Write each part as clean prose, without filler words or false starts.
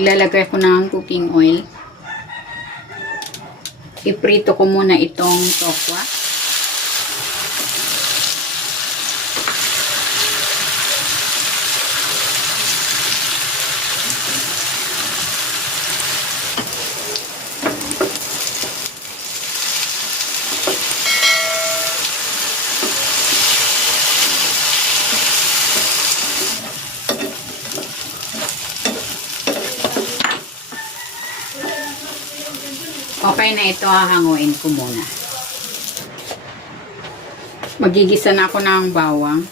Ilalagay ko ng cooking oil. Iprito ko muna itong tokwa. Okay na ito, hahanguin ko muna. Magigisa na ako ng bawang.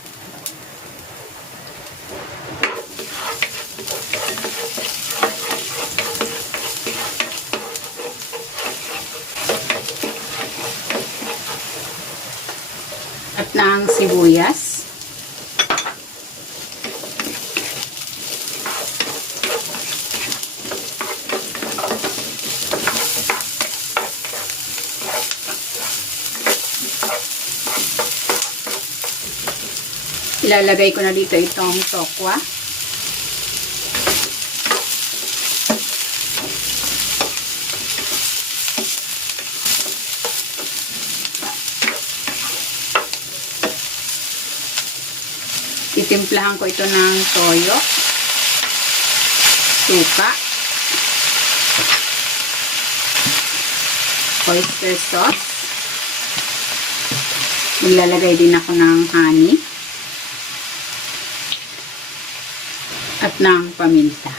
At ng sibuyas. Ilalagay ko na dito itong tokwa. Titimplahan ko ito ng toyo, suka, oyster sauce. Ilalagay din ako ng honey. At ng paminta.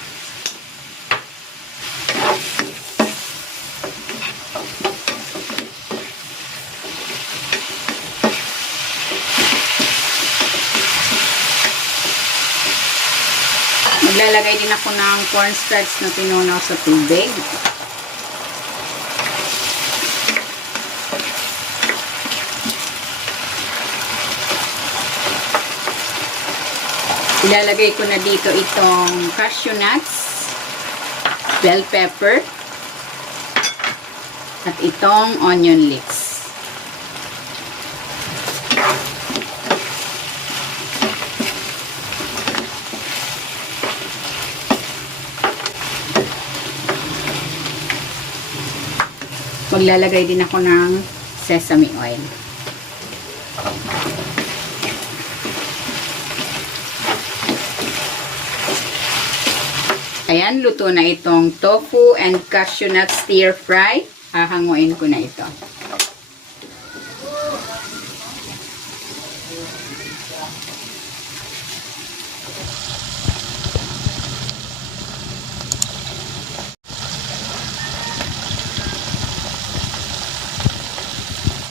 Maglalagay din ako ng cornstarch na pinunaw sa tubig. Ilalagay ko na dito itong cashew nuts, bell pepper, at itong onion leeks. Maglalagay din ako ng sesame oil. Ayan, luto na itong tofu and cashew nut stir fry. Hahanguin ko na ito.